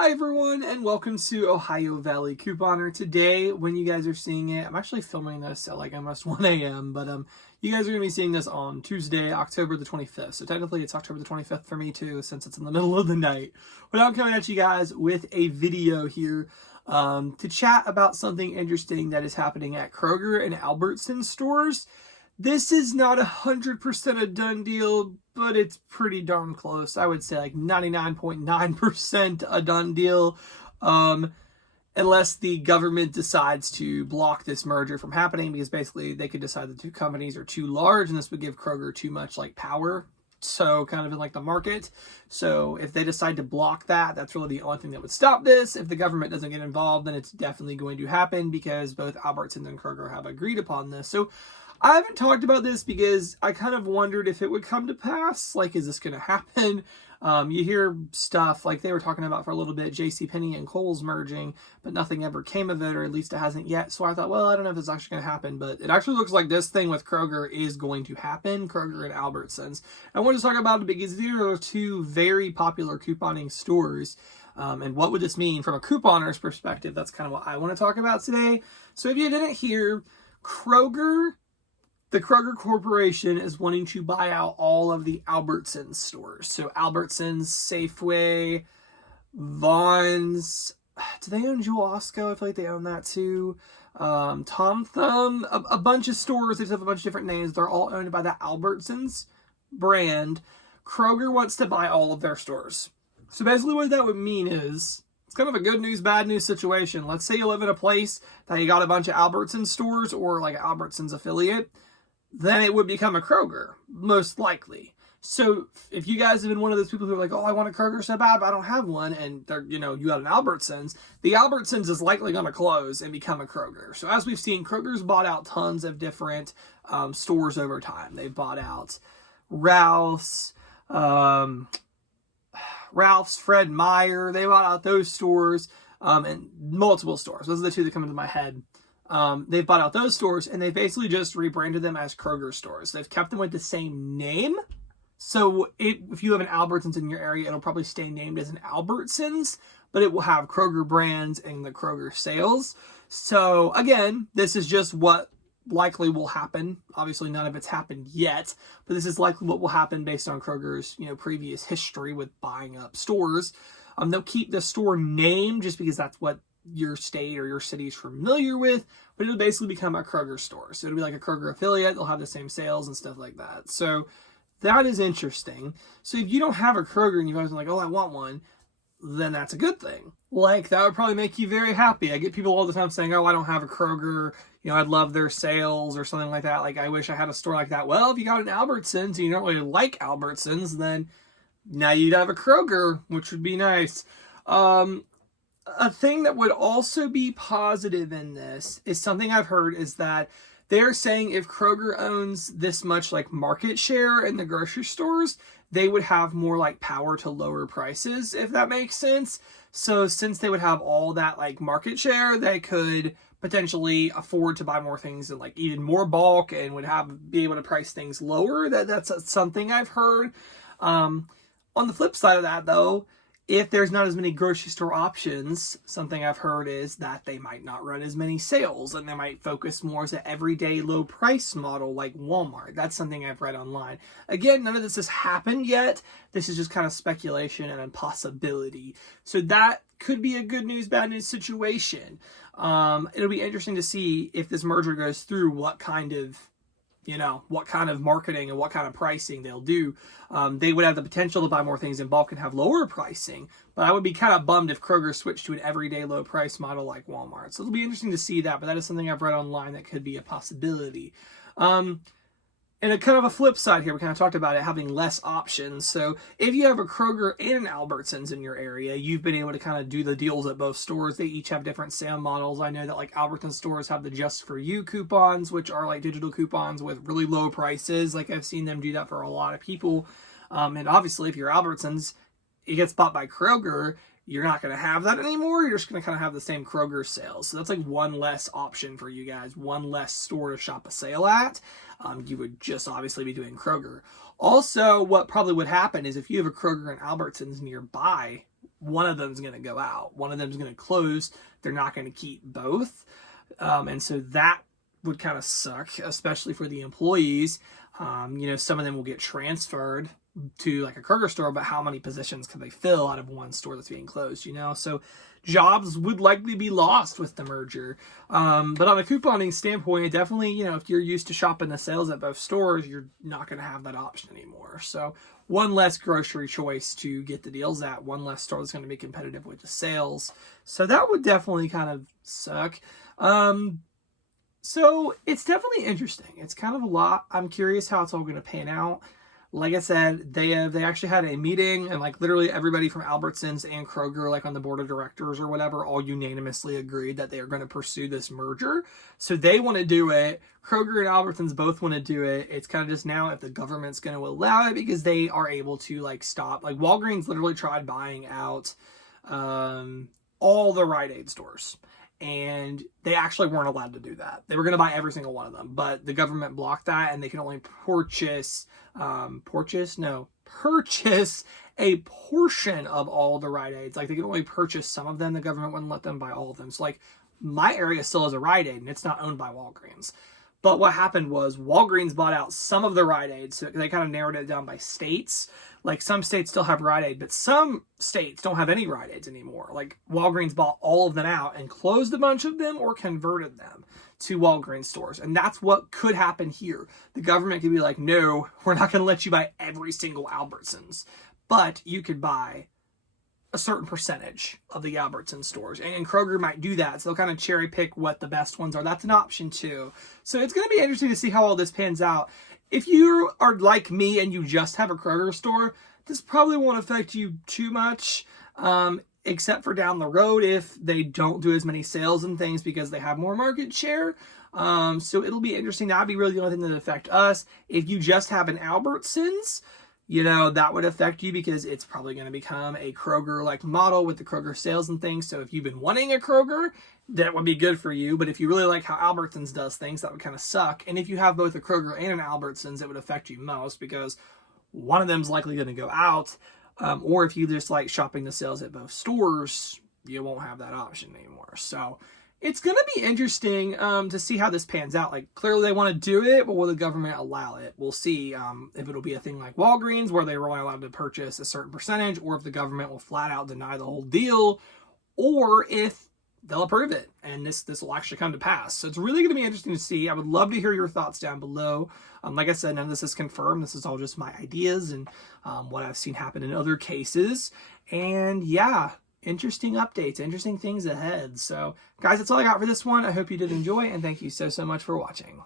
Hi everyone, and welcome to Ohio Valley Couponer. Today, when you guys are seeing it, I'm actually filming this at like almost 1 a.m., but you guys are going to be seeing this on Tuesday, October the 25th. So technically it's October the 25th for me too, since it's in the middle of the night. But I'm coming at you guys with a video here to chat about something interesting that is happening at Kroger and Albertsons stores. This is not 100% a done deal, but it's pretty darn close. I would say like 99.9% a done deal, unless the government decides to block this merger from happening, because basically they could decide the two companies are too large and this would give Kroger too much like power. So kind of in like the market. So if they decide to block that, that's really the only thing that would stop this. If the government doesn't get involved, then it's definitely going to happen because both Albertsons and Kroger have agreed upon this. So I haven't talked about this because I kind of wondered if it would come to pass. Like, is this going to happen? You hear stuff like they were talking about for a little bit, JCPenney and Kohl's merging, but nothing ever came of it, or at least it hasn't yet. So I thought, well, I don't know if it's actually going to happen, but it actually looks like this thing with Kroger is going to happen, Kroger and Albertsons. I want to talk about it because these are two very popular couponing stores. And what would this mean from a couponer's perspective? That's kind of what I want to talk about today. So if you didn't hear, the Kroger Corporation is wanting to buy out all of the Albertsons stores. So Albertsons, Safeway, Vons. Do they own Jewel Osco? I feel like they own that too. Tom Thumb. A bunch of stores. They just have a bunch of different names. They're all owned by the Albertsons brand. Kroger wants to buy all of their stores. So basically what that would mean is, it's kind of a good news, bad news situation. Let's say you live in a place that you got a bunch of Albertsons stores or like an Albertsons affiliate. Then it would become a Kroger, most likely. So if you guys have been one of those people who are like, oh, I want a Kroger so bad, but I don't have one, and they're, you got an Albertsons, the Albertsons is likely going to close and become a Kroger. So as we've seen, Kroger's bought out tons of different stores over time. They've bought out Ralph's, Fred Meyer. They bought out those stores and multiple stores. Those are the two that come into my head. They've bought out those stores, and they've basically just rebranded them as Kroger stores. They've kept them with the same name. So if you have an Albertsons in your area, it'll probably stay named as an Albertsons, but it will have Kroger brands and the Kroger sales. So again, this is just what likely will happen. Obviously, none of it's happened yet, but this is likely what will happen based on Kroger's, previous history with buying up stores. They'll keep the store name just because that's what your state or your city is familiar with, but it'll basically become a Kroger store. So it'll be like a Kroger affiliate. They'll have the same sales and stuff like that. So that is interesting. So if you don't have a Kroger and you've always been like, oh, I want one, then that's a good thing. Like, that would probably make you very happy. I get people all the time saying, oh, I don't have a Kroger. I'd love their sales or something like that. Like, I wish I had a store like that. Well, if you got an Albertsons and you don't really like Albertsons, then now you'd have a Kroger, which would be nice. A thing that would also be positive in this is something I've heard is that they're saying if Kroger owns this much like market share in the grocery stores, they would have more like power to lower prices, if that makes sense. So since they would have all that like market share, they could potentially afford to buy more things in like even more bulk and would be able to price things lower. That's something I've heard. On the flip side of that though, if there's not as many grocery store options, something I've heard is that they might not run as many sales and they might focus more as an everyday low price model like Walmart. That's something I've read online. Again, none of this has happened yet. This is just kind of speculation and a possibility. So that could be a good news, bad news situation. It'll be interesting to see if this merger goes through, what kind of marketing and what kind of pricing they'll do. They would have the potential to buy more things in bulk and have lower pricing, but I would be kind of bummed if Kroger switched to an everyday low price model like Walmart. So it'll be interesting to see that, but that is something I've read online that could be a possibility. And a kind of a flip side here, we kind of talked about it having less options. So if you have a Kroger and an Albertsons in your area, you've been able to kind of do the deals at both stores. They each have different sale models. I know that like Albertsons stores have the Just For You coupons, which are like digital coupons with really low prices. Like I've seen them do that for a lot of people. And obviously if you're Albertsons, it gets bought by Kroger, you're not going to have that anymore. You're just going to kind of have the same Kroger sales. So that's like one less option for you guys, one less store to shop a sale at. You would just obviously be doing Kroger. Also, what probably would happen is if you have a Kroger and Albertsons nearby, one of them's going to go out. One of them's going to close. They're not going to keep both. And so that would kind of suck, especially for the employees. Some of them will get transferred to like a Kroger store, but how many positions can they fill out of one store that's being closed, So jobs would likely be lost with the merger. But on a couponing standpoint, it definitely, if you're used to shopping the sales at both stores, you're not going to have that option anymore. So one less grocery choice to get the deals at, one less store that's going to be competitive with the sales. So that would definitely kind of suck. So it's definitely interesting. It's kind of a lot. I'm curious how it's all going to pan out. Like I said, they actually had a meeting, and like literally everybody from Albertsons and Kroger, like on the board of directors or whatever, all unanimously agreed that they are going to pursue this merger. So they want to do it. Kroger and Albertsons both want to do it. It's kind of just now if the government's going to allow it, because they are able to like stop. Like Walgreens literally tried buying out all the Rite Aid stores. And they actually weren't allowed to do that. They were going to buy every single one of them, but the government blocked that, and they can only purchase a portion of all the Rite Aids. Like they can only purchase some of them. The government wouldn't let them buy all of them. So like my area still has a Rite Aid, and it's not owned by Walgreens. But what happened was Walgreens bought out some of the Rite Aids. So they kind of narrowed it down by states. Like some states still have Rite Aid, but some states don't have any Rite Aids anymore. Like Walgreens bought all of them out and closed a bunch of them or converted them to Walgreens stores. And that's what could happen here. The government could be like, no, we're not going to let you buy every single Albertsons, but you could buy a certain percentage of the Albertsons stores. And Kroger might do that. So they'll kind of cherry pick what the best ones are. That's an option too. So it's going to be interesting to see how all this pans out. If you are like me and you just have a Kroger store, this probably won't affect you too much, except for down the road if they don't do as many sales and things because they have more market share. So it'll be interesting. That'd be really the only thing that would affect us. If you just have an Albertsons, that would affect you because it's probably going to become a Kroger-like model with the Kroger sales and things. So if you've been wanting a Kroger, that would be good for you. But if you really like how Albertsons does things, that would kind of suck. And if you have both a Kroger and an Albertsons, it would affect you most because one of them is likely going to go out. Or if you just like shopping the sales at both stores, you won't have that option anymore. So it's going to be interesting to see how this pans out. Like, clearly they want to do it, but will the government allow it? We'll see if it'll be a thing like Walgreens where they were only allowed to purchase a certain percentage, or if the government will flat out deny the whole deal, or if they'll approve it and this will actually come to pass. So it's really going to be interesting to see. I would love to hear your thoughts down below. Like I said, none of this is confirmed. This is all just my ideas and what I've seen happen in other cases. And yeah, interesting updates, interesting things ahead. So guys, that's all I got for this one. I hope you did enjoy, and thank you so much for watching.